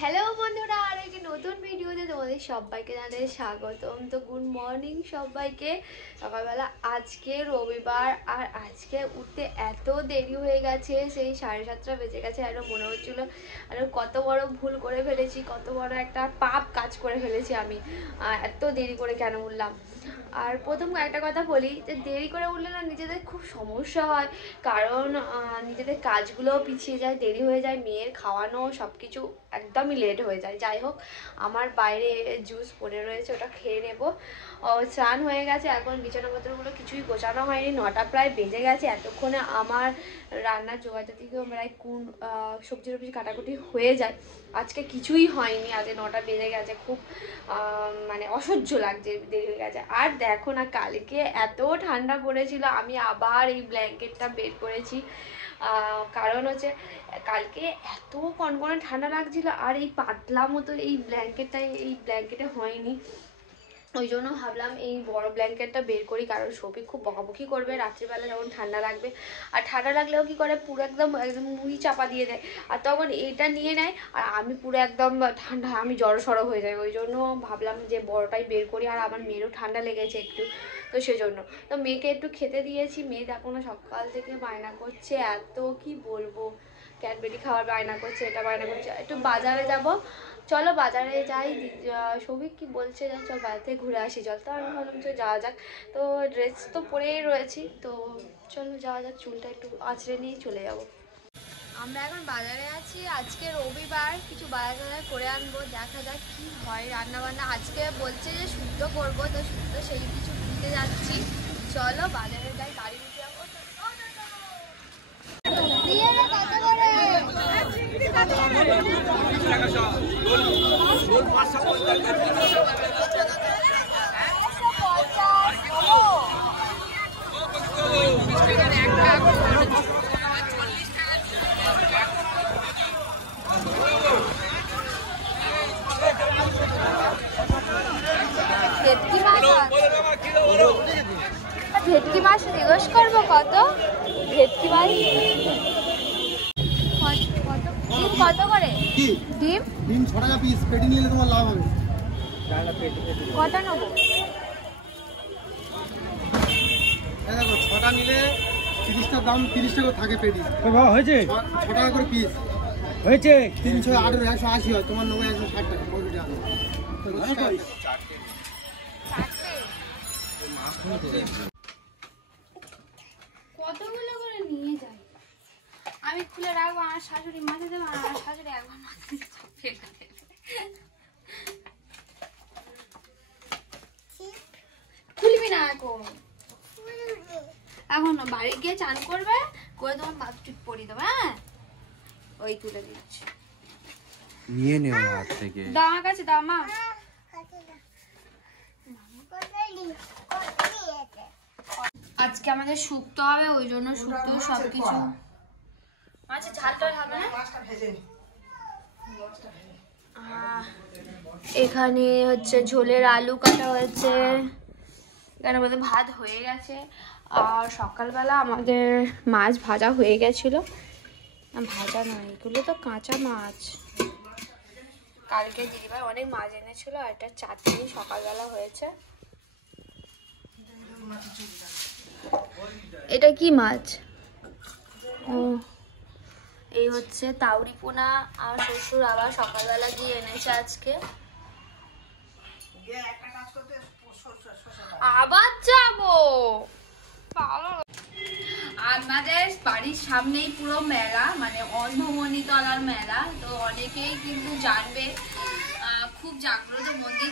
Hello বন্ধুরা, আর একটি নতুন ভিডিওতে তোমাদের সবাইকে জানাই স্বাগতম। তো গুড মর্নিং সবাইকে। সকালবেলা আজকে রবিবার, আর আজকে উঠতে এত দেরি হয়ে গেছে, সেই 7:30 বেজে গেছে। আরও মনে হচ্ছিল আর কত বড় ভুল করে ফেলেছি, কত বড় একটা পাপ কাজ করে ফেলেছি আমি। এত দেরি করে কেন উঠলাম। আর প্রথম একটা কথা বলি, যে দেরি করে উঠলে না নিজেদের খুব সমস্যা হয়, কারণ নিজেদের কাজগুলোও পিছিয়ে যায়, দেরি হয়ে যায়, মেয়ের খাওয়ানো সব কিছু একদমই লেট হয়ে যায়। যাই হোক, আমার বাইরে জুস পড়ে রয়েছে, ওটা খেয়ে নেবো। স্নান হয়ে গেছে, এখন বিছানাপত্রগুলো কিছুই গোছানো হয়নি, 9টা প্রায় বেজে গেছে। এতক্ষণে আমার রান্নার জোগাড় থেকে প্রায় সবজি টবজি কাটাকুটি হয়ে যায়। আজকে কিছুই হয়নি, আজকে 9টা বেজে গেছে, খুব মানে অসহ্য লাগছে, দেরি হয়ে গেছে। আর দেখো না, কালকে এত ঠান্ডা পড়েছিল, আমি আবার এই ব্ল্যাঙ্কেটটা বের করেছি। কারণ হচ্ছে কালকে এত কনকনে ঠান্ডা লাগছিল, আর এই পাতলা মতো এই ব্ল্যাঙ্কেটে হয়নি। ওই জন্য ভাবলাম এই বড় ব্ল্যাঙ্কেটটা বের করি, কারণ শফিক খুব বকাবকি করবে রাত্রিবেলা যখন ঠান্ডা লাগবে। আর ঠান্ডা লাগলেও কি করে, পুরো একদম মুড়ি চাপা দিয়ে দেয়, আর তখন এটা নিয়ে নেয়, আর আমি পুরো একদম ঠান্ডা, আমি জড়সড় হয়ে যাই। ওই জন্য ভাবলাম যে বড়টাই বের করি। আর আমার মেয়েরও ঠান্ডা লেগেছে একটু, তো সেজন্য তো মেয়েকে একটু খেতে দিয়েছি। মেয়ে দেখো না, সকাল থেকে বায়না করছে, এত কি বলবো, ক্যাডবেরি খাওয়ার বায়না করছে, এটা বায়না করছে। একটু বাজারে যাব, চলো বাজারে যাই। সৌভিক কি বলছে, চল বাজার থেকে ঘুরে আসি, চল। তো আমি ভাবলাম তো যাওয়া যাক। তো ড্রেস তো পরেই রয়েছি, তো চলো যাওয়া যাক, চুলটা একটু আঁচড়ে নিয়ে চলে যাব। আমরা এখন বাজারে আছি, আজকে রবিবার, কিছু বাজার করে আনবো, দেখা যাক কি হয় রান্না বান্না। আজকে বলছে যে শুদ্ধ করবো, তো শুদ্ধ সেই কিছু কিনতে যাচ্ছি। চলো বাজারে যাই, গাড়ি দিতে যাবো। ভেটকি মাছ জিজ্ঞেস করবো কত, ভেটকি মাছ ডিম কত করে? ডিম 6 টাকা পিস, পেটি নিলে তোমার লাভ হবে। কত নেবো? দেখো 6টা নিলে 30টার দাম, 30 টাকা থাকে পেটি। হয়েছে 6 টাকা করে পিস হয়েছে 300, 180 হয়, তোমার নেবো 160 টাকা। কতগুলো করে নিয়ে যাই, আমি খুলে রাখবো, আমার শাশুড়ি মাঝে দেবো, আর আমার শাশুড়ি একবার মাঝে ফেলে দেবে। খুলবি না এখন, এখন বাড়ি গিয়ে চান করবে, করে তোমার বাথ টুট পরিয়ে দেবো। হ্যাঁ, ওই তুলে দিচ্ছি, নিয়ে নেও হাত থেকে। দাও আমার কাছে, দাও মা। আজকে আমাদের শুক্তো হবে, ওই জন্য শুক্তো সবকিছু। আচ্ছা, ঝালটা হবে না। এখানে হচ্ছে ঝোলের আলু কাটা হয়েছে, এখানে আমাদের ভাত হয়ে গেছে। আর সকালবেলা আমাদের মাছ ভাজা হয়ে গেছিল, ভাজা নয়, এগুলো তো কাঁচা মাছ। কালকে দিদিভাই অনেক মাছ এনেছিল, আর একটা চাটনি সকালবেলা হয়েছে। এটা কি মাছ? ও, এই হচ্ছে তাউরি পোনা, আর শ্বশুর আবার সকালবেলা গিয়ে এনেছে আজকে। আবার যাবো, আমাদের বাড়ির সামনেই পুরো মেলা, মানে অন্ধমণিতলার মেলা। তো অনেকেই কিন্তু জানবে, খুব জাগ্রত মন্দির।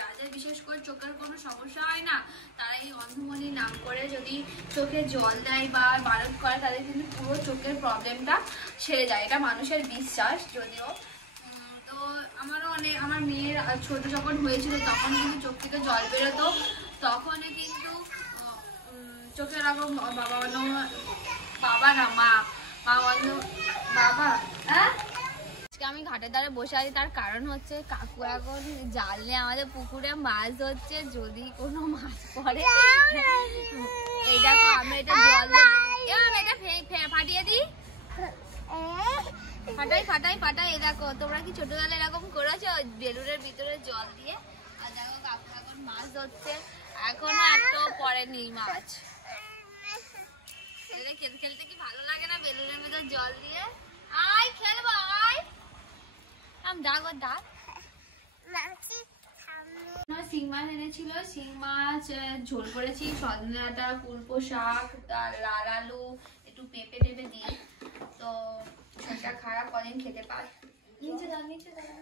যাদের বিশেষ করে চোখের কোনো সমস্যা হয় না, তারা এই অন্ধমণির নাম করে যদি চোখে জল দেয় বা বারণ করে, তাদের কিন্তু পুরো চোখের প্রবলেমটা সেরে যায়, এটা মানুষের বিশ্বাস। যদিও তো আমারও আমার মেয়ের ছোট যখন হয়েছিল, তখন কিন্তু চোখ থেকে জল বেরোতো, তখনই কিন্তু চোখের এরকম বাবা হ্যাঁ। আজকে আমি ঘাটের ধারে বসে আছি, তার কারণ হচ্ছে কাকু এখন জাল নিয়ে আমাদের পুকুরে মাছ ধরছে, যদি কোনো মাছ পড়ে। এই দেখো, আমি এটা জল দিয়ে এটা ফাটিয়ে দিই। ফাটাই ফাটাই ফাটাই। এই দেখো, তোমরা কি ছোটবেলায় এরকম করেছো বেলুনের ভিতরে জল দিয়ে? আর দেখো কাকু এখন মাছ ধরছে, এখনো একটা পড়েনি মাছ। খেলতে খেলতে কি ভালো লাগে না বেলুনের ভিতর জল দিয়ে? আয় খেলবো, আয়। ডাক ওর ডাক। শিং মাছ এনেছিল, শিং মাছ ঝোল করেছি, সজনে ডাঁটা, কুলপো শাক, লাল আলু, একটু পেঁপে টেপে দিয়ে। তো শরীরটা খারাপ, কদিন খেতে পার। নিচে দাও, নিচে দাও।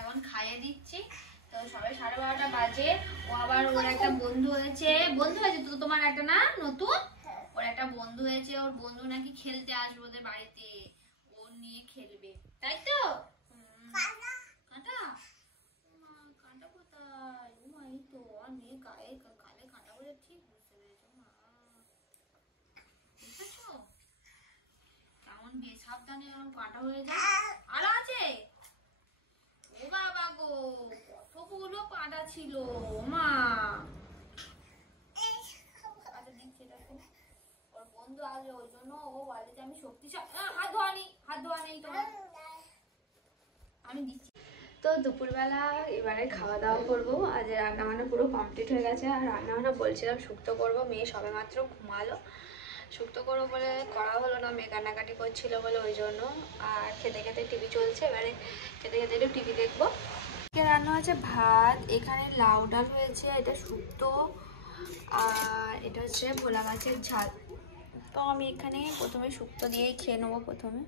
এখন খাইয়ে দিচ্ছি। তো সবাই 12:30 বাজে। ও আবার ওর একটা বন্ধু হয়েছে তো, তোমার একটা না নতুন, ওর একটা বন্ধু হয়েছে, ওর বন্ধু নাকি খেলতে আসবে ওদের বাড়িতে, ও নিয়ে খেলবে, তাই তো? কাঁটা কাঁটা কোথায়? এই তো আর মেয়ে গায়ে গালে কাঁটা বলে, ঠিক বুঝতে পেরেছো মা? বুঝেছো কেমন বেসাবধানে কাঁটা হয়ে যায়। আর আছে, ও বাবা গো, কতগুলো কাঁটা ছিল মা। আচ্ছা দিচ্ছি, দেখো ওর বন্ধু আসবে, ওই জন্য ও বলে যে আমি শক্তিশালী। হাত ধোয়া নেই তোমার, আমি দিচ্ছি। তো দুপুরবেলা এবারে খাওয়া দাওয়া করবো। আজ রান্না বান্না পুরো কমপ্লিট হয়ে গেছে। আর রান্না বান্না বলছিলাম শুক্তো করবো, মেয়ে সবে মাত্র ঘুমালো, শুক্তো করবো বলে করা হলো না, মেয়ে কান্নাকাটি করছিল বলে ওই জন্য। আর খেতে খেতে টিভি চলছে, এবারে খেতে খেতে একটু টিভি দেখবো। রান্না হচ্ছে ভাত, এখানে লাউ ডাল হয়েছে, এটা শুক্তো, আর এটা হচ্ছে ভোলা মাছের ঝাল। তো আমি এখানে প্রথমে শুক্তো দিয়েই খেয়ে নেবো প্রথমে।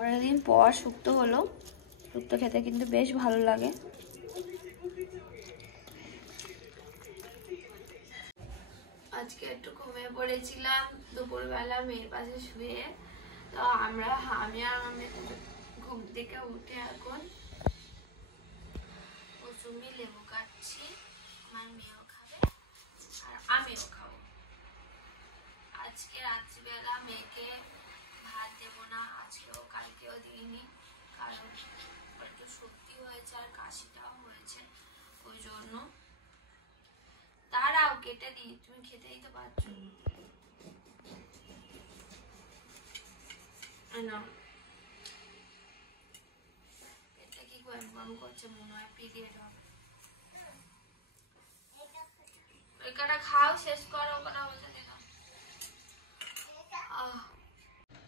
অনেকদিন পর শুক্তো হলো, শুক্তো খেতে কিন্তু বেশ ভালো লাগে। আজকে একটু ঘুমিয়ে পড়েছিলাম দুপুরবেলা মেয়ের পাশে শুয়ে। তো আমি ঘুম থেকে উঠে এখন মৌসুমি লেবু কাটছি, আমার মেয়েও খাবে আর আমিও খাবো। আজকে রাত্রিবেলা মেয়েকে ভাত দেবো না, আজকেও কালকেও দিইনি, কারণ একটু সর্দি হয়েছে আর কাশিটাও হয়েছে, ওই জন্য। দাঁড়াও কেটে দিই, তুমি খেতেই তো পারছো না। পেটটা কি গরম করছে, মনে হয় পিরিয়ড হবে। ওই কটা খাও, শেষ করো, কথা বলতে দিলাম।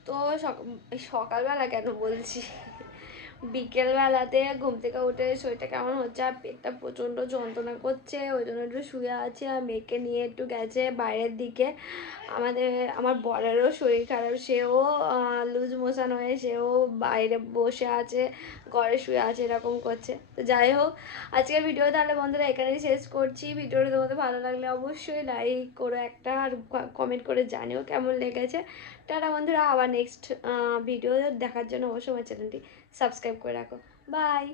তো সকালবেলা কেন বলছি, বিকেলবেলাতে ঘুম থেকে উঠে শরীরটা কেমন হচ্ছে আর পেটটা প্রচণ্ড যন্ত্রণা করছে, ওই জন্য একটু শুয়ে আছে। আর মেয়েকে নিয়ে একটু গেছে বাইরের দিকে। আমার বরেরও শরীর খারাপ, সেও লুজ মোশন হয়ে সেও বাইরে বসে আছে, ঘরে শুয়ে আছে, এরকম করছে। তো যাই হোক, আজকের ভিডিও তাহলে বন্ধুরা এখানেই শেষ করছি। ভিডিওটা তোমাদের ভালো লাগলে অবশ্যই লাইক করো একটা, আর কমেন্ট করে জানিও কেমন লেগেছে। টাটা বন্ধুরা, আবার নেক্সট ভিডিও দেখার জন্য অবশ্যই আমার চ্যানেলটি সাবস্ক্রাইব করে রাখো। বাই।